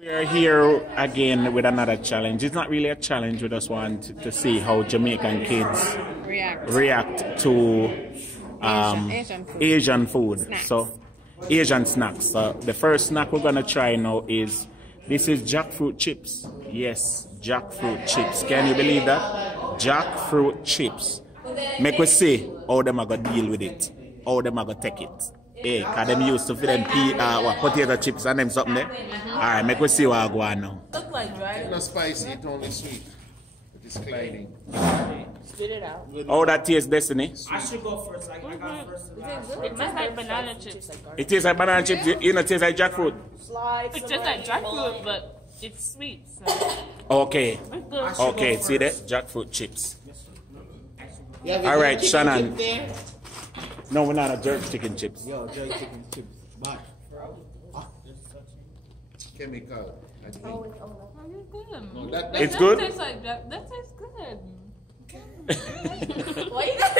We are here again with another challenge. It's not really a challenge, we just want to see how Jamaican kids react to Asian food. Snacks. So, Asian snacks. So, the first snack we're gonna try now is, this is jackfruit chips. Yes, jackfruit chips. Can you believe that? Jackfruit chips. Make us see how them are gonna deal with it. How them are gonna take it. Hey, cause them used to feed them potato chips and them something there. Alright, make us see what I go on now. Look like dry. It's not spicy, it's only sweet. But it's gliding. Spit it out. How that tastes, Destiny? I should go first. I got first. It tastes like banana chips. It tastes like banana chips, you know, it tastes like jackfruit. It tastes like jackfruit, but it's sweet. So. Okay. Okay, see that? Jackfruit chips. Alright, Shannon. No, we're not a jerk chicken chips. Yo, jerk chicken chips. But chemical. I think. It's good? That tastes like that tastes good. What you got?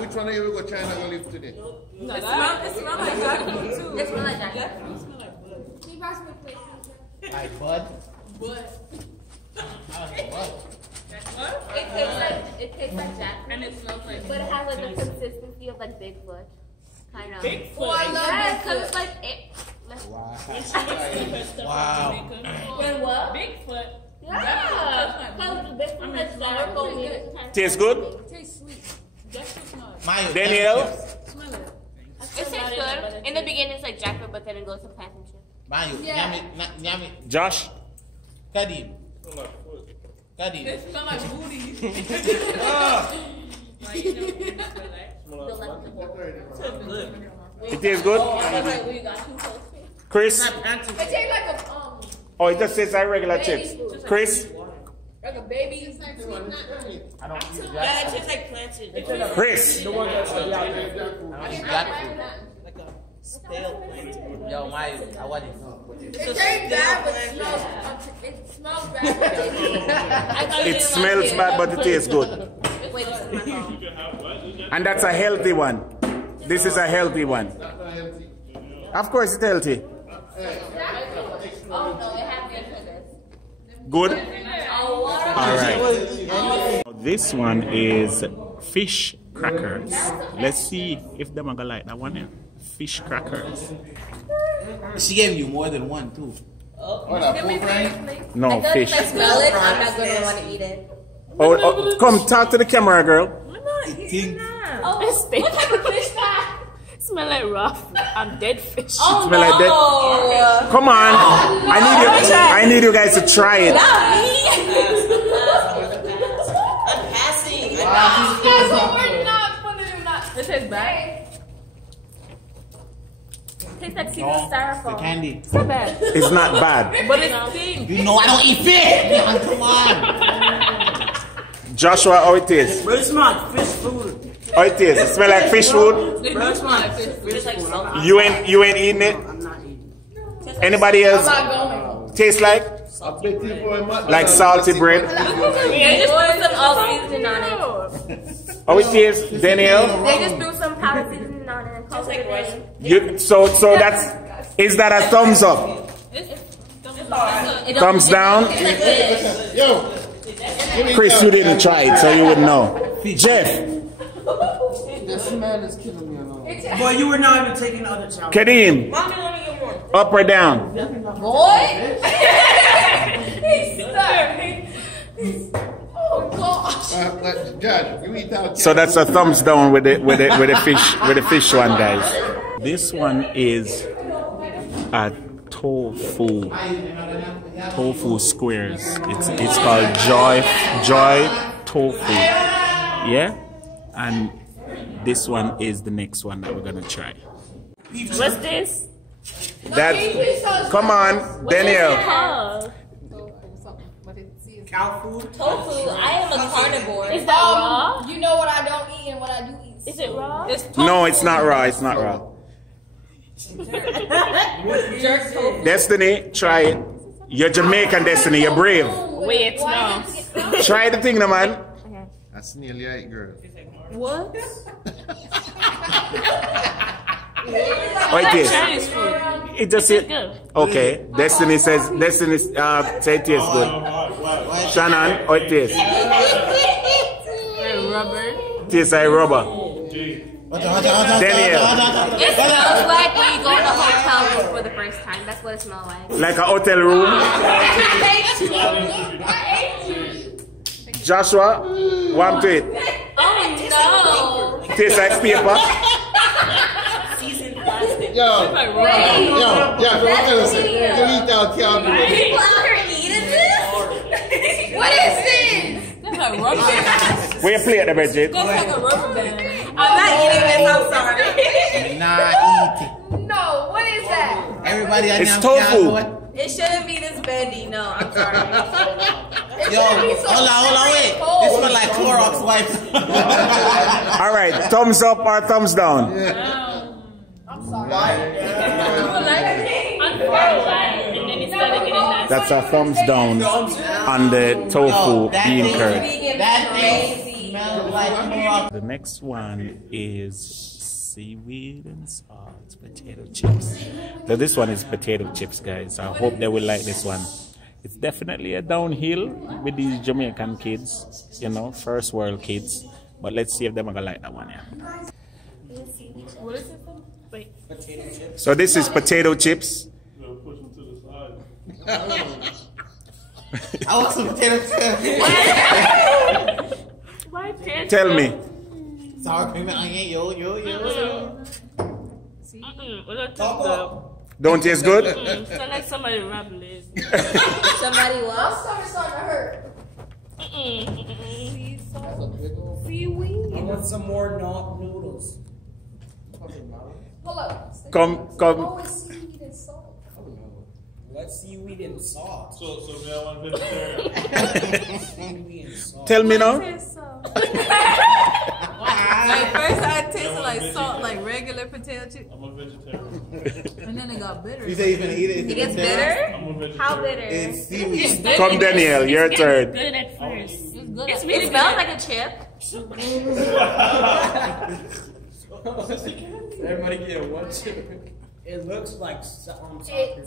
Which one of you go China go live today? It smells like jackfruit too. It smells like jackfruit. He brought some plate. Like bud? Bud. It tastes like jackfruit. And it smells like. But it has like the consistency of like Bigfoot. Kind of. Bigfoot. Oh, I love it because it's like it. Wow. Wait, what? Bigfoot. Yeah. Bigfoot has sour coating. Tastes good? It tastes sweet. Danielle? Smell it. It tastes good. In the beginning, it's like jackfruit, but then it goes to plantain chips. Yummy. Josh? Kadim. It smells like booty. It tastes good? Chris? It tastes like a Oh, it just tastes like regular chips. Chris? like a baby. I don't eat Yeah, it tastes like plantain. Chris? I eat jackfruit. Like a stale plantain. Yo, I want it. It tastes bad, but it smells bad. It smells bad, but it tastes good. Wait, this is my phone. And that's a healthy one. This is a healthy one. Of course it's healthy. Oh no, it has good sugars. Good? Oh, water. Alright. This one is fish crackers. Let's see if them are gonna like that one here. Fish crackers. She gave you more than one too. No, fish. If I smell it, I'm not going to want to eat it. Oh, come talk to the camera, girl. Oh, what type of fish that? Smell like rough. I'm dead fish. Oh, Smell like that. Come on. I need you guys to try it. I'm passing. We're not putting it not. It tastes bad. Tastes like seafood styrofoam. Candy. It's not bad. It's not bad. But it's thin. You know I don't eat fish. Come on. Joshua, how it tastes? Bro, it smells like fish food. How it tastes? It smell like fish food? Bro, it smells like fish food. You ain't eating it? I'm not eating. Anybody else? I'm not going. Taste like? Like salty bread? They just threw some all seasoning on it. How it tastes, Danielle? They just threw some powdered seasoning on it and called it a day. So that's, is that a thumbs up? Thumbs down? Yo. Chris, you didn't try it, so you wouldn't know. Jeff? The smell is killing me alone. Boy, you were not even taking the other challenge. Kadeem? Mommy, let me get one. Up or down? Boy! He's stuck. Oh gosh. Judge, you eat that. So that's a thumbs down with the fish one, guys. This one is a tofu squares. It's called Joy Tofu. Yeah? And this one is the next one that we're gonna try. What's this? Come on, Danielle. Cow food. Tofu, I am a carnivore. Is that raw? You know what I don't eat and what I do eat. Is it raw? No, it's not raw. It's not raw. Jerk tofu. Destiny, try it. You're Jamaican, Destiny. You're brave. Wait, no. Try the thing, man. That's nearly right, girl. What? Oh, it is. Chinese food. It just it. good. Okay. Destiny says say it tastes good. Shannon, oh it tastes. Rubber. Tastes like rubber. Daniel. It smells like when you go to a hotel room for the first time. That's what it smells like. Like a hotel room. Joshua, warm to it. Oh no! Tastes like paper. Seasoned plastic. Yo, Like yo, rubber. listen. You eat out here. People out here eating this? What is this? That's like rubber band. Where you play at the Bridget? That's like a rubber band. I'm not eating this. I'm sorry. Nah, eat it. No, what is that? Everybody, I It's know tofu. It shouldn't be this bendy. No, I'm sorry. Yo, hold on, wait. This one like Clorox wipes. All right, thumbs up or thumbs down? I'm sorry. That's a thumbs down on the tofu bean curd. That thing smells like Clorox. The next one is seaweed and salt potato chips. So this one is potato chips, guys. I hope they will like this one. It's definitely a downhill with these Jamaican kids, you know, first world kids. But let's see if they're gonna like that one, yeah. What is it? Wait. So this is potato chips. I want some potato chips. Why pants? Tell me. Sour cream and onion, yo. Don't taste good? Sound like somebody rubbing it. Somebody what? I want some more noodles. Hold up. Come. Always seaweed and salt. What's seaweed and salt? So now I'm vegetarian. Seaweed and salt. Tell me now. Like first I tasted like salt, like regular potato chips, I'm a vegetarian. and then it got bitter. You say you're gonna eat it? It gets bitter? I'm a vegetarian. How bitter? It's seaweed. Come, Danielle, your turn. Good at first. It's good. It's It really smells good. like a chip. Everybody get one chip. It looks like sour cream.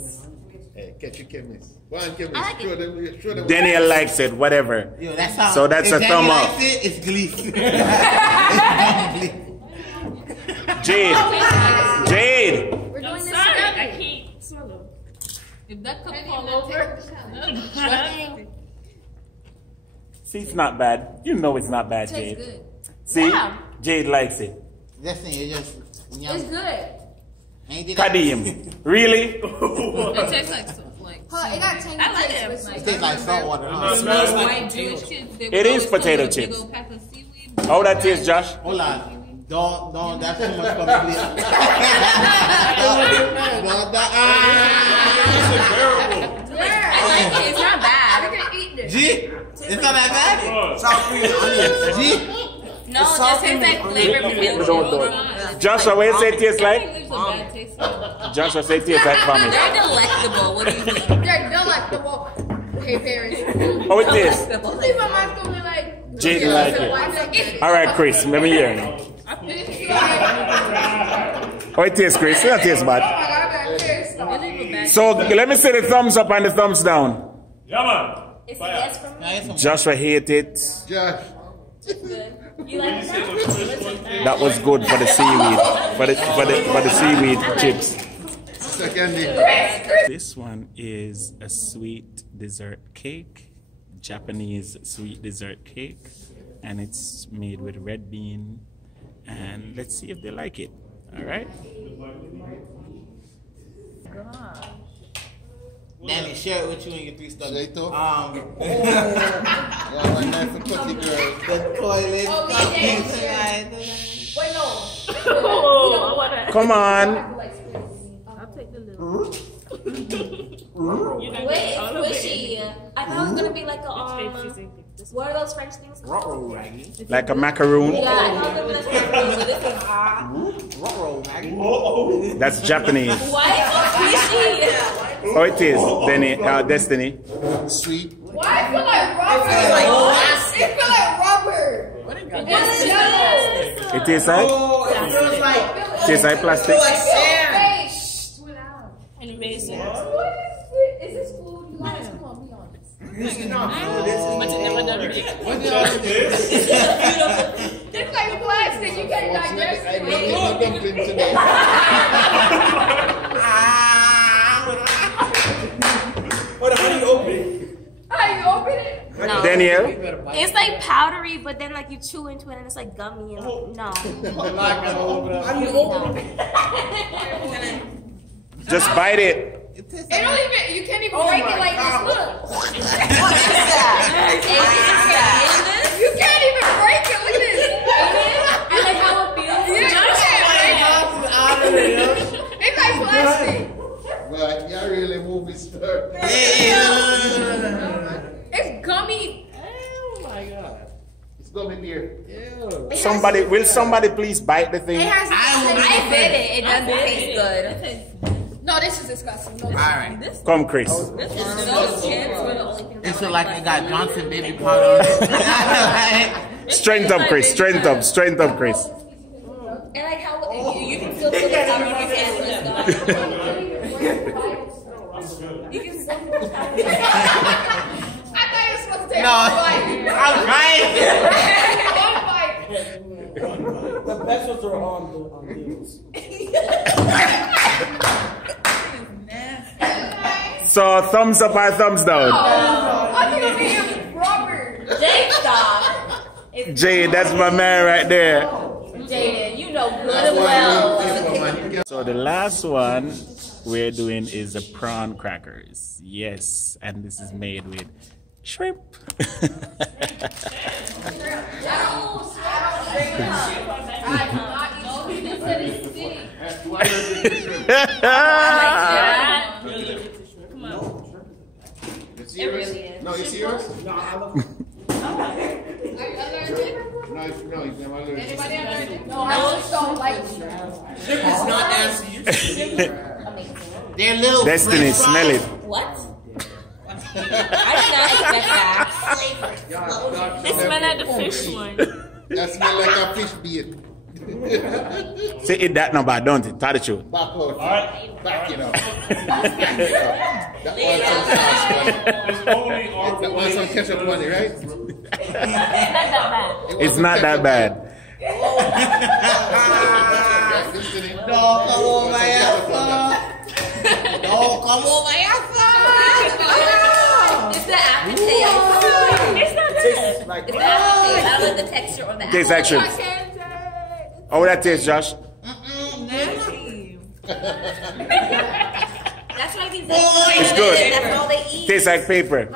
Hey, catch your chemist. One chemist. I like it. Show them. Danielle likes it, whatever. Yo, that sounds. So that's if a thumb Daniel up. likes it, it's glee. Jade. We're doing I'm this sorry. I together. can't swallow. If that cup fall over, See, it's not bad. You know it's not bad, tastes Jade. good. See? Yeah. Jade likes it. That thing is just. It's good. Kadim. Really? It tastes like salt. Like Huh, it got tangy I like taste it. with It tastes like salt water. Huh? It smells like white Jewish chips. They It would is always potato come with a chips. big old pack of seaweed. How that tastes, Josh? Hold on. Don't. That's too much for me. I like it. It's not bad. G, it's not that bad. Sour cream and onions. G, No, it just tastes like flavored potato chips. Joshua, what you say it tastes like? There's a bad taste. Joshua, say it tastes like for me. They're delectable. What do you mean? They're delectable. Hey parents. How it tastes? Delectable. See, my mom's gonna be like, Jade like it. All right, Chris, let me hear it. How it tastes, Chris? It don't taste bad. So let me see the thumbs up and the thumbs down. Yeah, man. It's a yes from me. Joshua hate it. Josh. You like that? That was good for the seaweed. For the seaweed chips. Secondly. This one is a sweet dessert cake, Japanese sweet dessert cake, and it's made with red bean. And let's see if they like it. All right. Danny, share it with you and your 3 stuff. Say it too. Yeah, one night for cutty girl. the toilet. wait, no. Oh, what a- Come on. I'll take the little. Wait, it's squishy. I thought it was gonna be like a what are those French things called? Like a macaroon. Yeah, I thought it was gonna be like but this is That's Japanese. why is it so squishy? Oh, it is. Destiny. Sweet. Why I feel like rubber? It feel like rubber. What is this? It tastes like. Oh, it feels like Tastes like plastic. Invasive. What is this food? You guys, come on, be honest. This is not food. But it never done it. It's like plastic. You can't digest I don't eat no dumpling today. What? How do you open it? How you open it? No. Danielle? It's like powdery, but then like you chew into it and it's like gummy. And no. How do you open it? Just bite it. It don't even. You can't even break it like this. Look. What is that? You can't even break it. Look at this. I like how it feels. It's like plastic. But you're really movie star. It's gummy. Oh my god. It's gummy beer. Will somebody please bite the thing? It has. I did it. It doesn't taste good. No, this is disgusting. No, Alright. Come, Chris. Those kids were the only thing It's like they got Johnson baby powder on it. Strength up, Chris. Strength up, Chris. And like how you can still feel the powder on your hands when it's gone. You can still feel the powder. I thought you were supposed to take No, one bite. I'm trying. One bite. The best ones are on the deals. So, thumbs up or thumbs down? I think I'm eating rubber. Jade, stop. Jay, that's my man right there. Jaden, you know good and well. So, the last one we're doing is the prawn crackers. Yes, and this is made with shrimp. It really is. No, you serious? No, I love No, he's never allergic. Anybody allergic? No, I just don't like it. It's not nasty. They're little Destiny, French smell it. What? I did not expect that. They smell like the fish one. That smell like a fish bait. Say it that number, don't it? Tell the truth. Back out. Alright. Back it up. That was some sauce money. That was some ketchup money, right? It's not that bad. Don't come over here, son. Don't come over here, son. It's the aftertaste. It's not good. It's the aftertaste. I don't like the texture or the Taste action. How would that taste, Josh? Nasty. That's why these It's good. That's all they eat. Tastes like paper.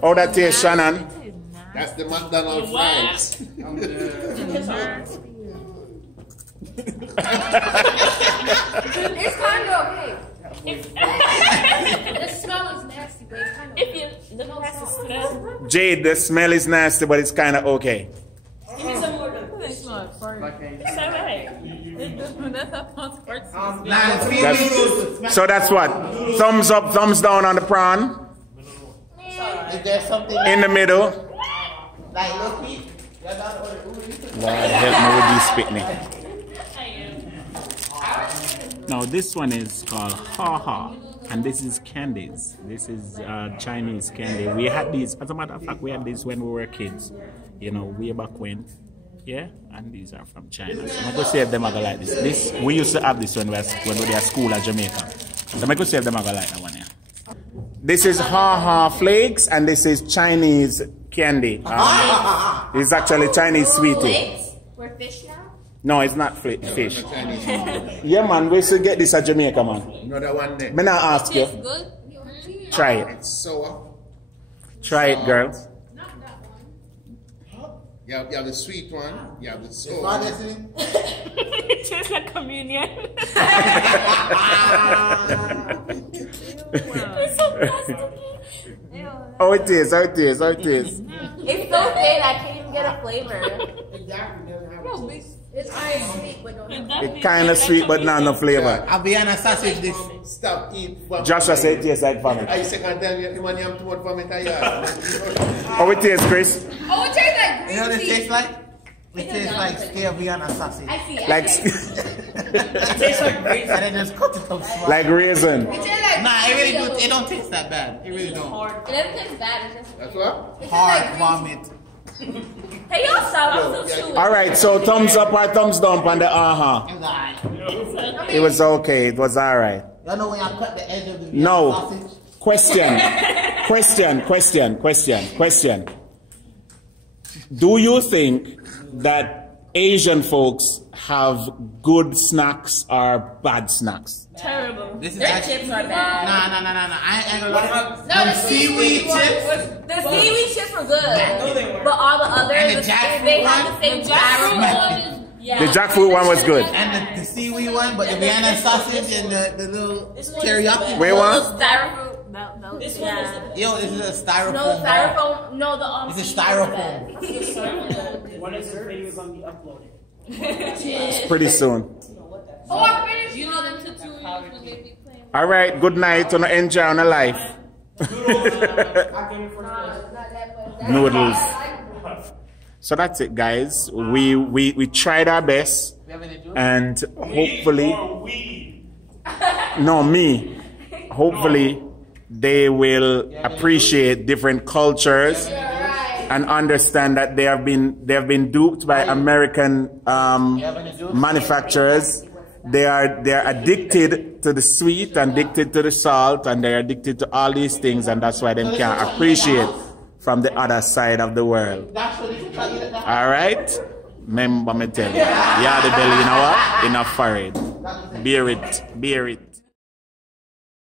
How that taste, Shannon? That's the McDonald's fries. It's kind of okay. The smell is nasty, but it's kind of If you look past the smell, Jade, the smell is nasty, but it's kind of okay. give me some more. They smell like fart. It's alright. That's how fart smells. So that's what? Thumbs up, thumbs down on the prawn. Is there something In the middle. like Loki? Lord, help me with these picnic. Now this one is called Ha Ha, and this is candies. This is Chinese candy. We had these, as a matter of fact, we had these when we were kids. You know, way back when. Yeah, and these are from China. So I'm going to say if them are going to like this. We used to have this when we were at school at Jamaica. So I'm going to say if them are going to like that one here. This is Ha Ha Flakes, and this is Chinese candy. It's actually Chinese sweetie. We're fish now? No, it's not fish. Yeah, man, we should get this at Jamaica, man. Another one there. May I ask you? Good. Try it. It's sour. Try it, girl. You have the sweet one. You have the sour. It tastes like communion. It's so plasticky. Oh, it is, oh, it is, oh, it is. It's so thin, I can't even get a flavor. It's kind of sweet, but don't have It's kind of sweet, but not no flavor. I'll be on a sausage this. Stop eating. Joshua said it tastes like vomit. I second tell you, man, you have too much vomit. Oh, it is, Chris. Oh, it tastes like You know what it green tastes tea. like? It tastes like Scallion and sausage. I see. Like, It tastes like raisin. And then just cut it up small. like raisin. Nah, it really do. It don't taste that bad. It really don't. It doesn't taste bad. It's just That's what? Hard vomit. hey, y'all stop. I'm so chewy. All right, so thumbs up or thumbs down on the It was okay. It was all right. Y'all know when y'all cut the edge of the No. sausage? Question. Do you think that Asian folks have good snacks or bad snacks? Terrible. This is Their actually, chips are bad. Nah. I ain't gonna lie. No, the seaweed chips. The seaweed chips were good. No, they weren't. But all the others, And the jackfruit they one? have the same Jackfruit jackfruit. one is Yeah. The jackfruit one was good. And the seaweed one, but the Vienna sausage and the little teriyaki. Wait, what? Styrofoam. This one is Yo, this is a styrofoam. No, the styrofoam. No, the This is seaweed styrofoam. was bad. When is this video gonna be uploaded? It's pretty soon. Oh, I finished. You know them tutorials when they be playing. All right, good night. On enjoy on a life. I give you first. Noodles. So that's it, guys. We tried our best, and hopefully, no, me. Hopefully, they will appreciate different cultures and understand that they have been duped by American manufacturers. They are addicted to the sweet, addicted to the salt, and they're addicted to all these things, and that's why they can't appreciate from the other side of the world. All right? Remember me tell you, Yardie belly, you know what? Enough for it. Bear it.